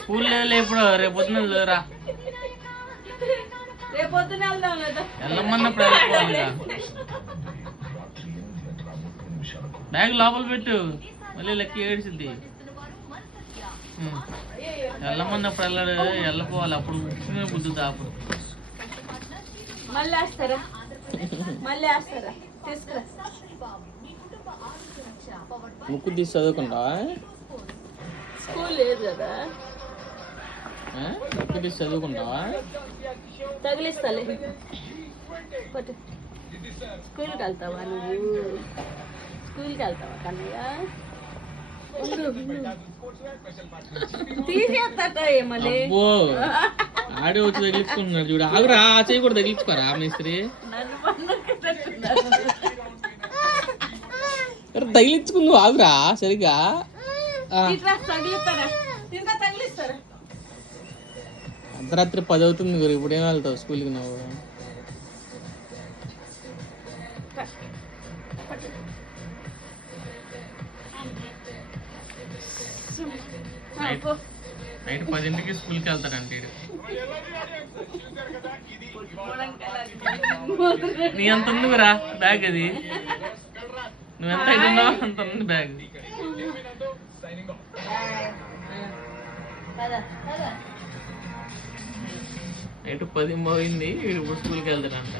school లేదు ఇప్పుడు రేపొద్దున రా రేపొద్దున వెళ్దాం లేదా వెళ్ళమన్నప్పుడు వెళ్ళిపోవాలి బ్యాగ్ లోపల పెట్టు మళ్ళీ లెక్క ఏడిసింది వెళ్ళమన్నప్పుడు వెళ్ళపోవాలి అప్పుడు బుద్ధుదా అప్పుడు మళ్ళీ వేస్తారా తీసుకురా ముక్కు తీసి చదువుకుంటావా స్కూల్ లేదు కదా ముక్కు తీసి చదువుకుంటావా తగిలిస్తాలే స్కూల్కి వెళ్తావా నువ్వు స్కూల్కి వెళ్తావా కన్నయ్య ఆడే వచ్చి తగిలించుకుంటున్నాడు చూడు ఆగురా ఆ చేయి కూడా తగిలించుకోరా మేస్త్రి తగిలించుకుందు ఆగురా సరిగా అర్ధరాత్రి 10 అవుతుంది గురు ఇప్పుడేం వెళ్తావు స్కూల్కి నువ్వు నైట్ 10ంటికి స్కూల్కి వెళ్తాడంటే నీ ఎంత ఉందిరా బ్యాగ్ అది నువ్వెంత ఇది ఉన్నావు అంత ఉంది బ్యాగ్ నైట్ 10 పోయింది ఇప్పుడు స్కూల్కి వెళ్తాడంట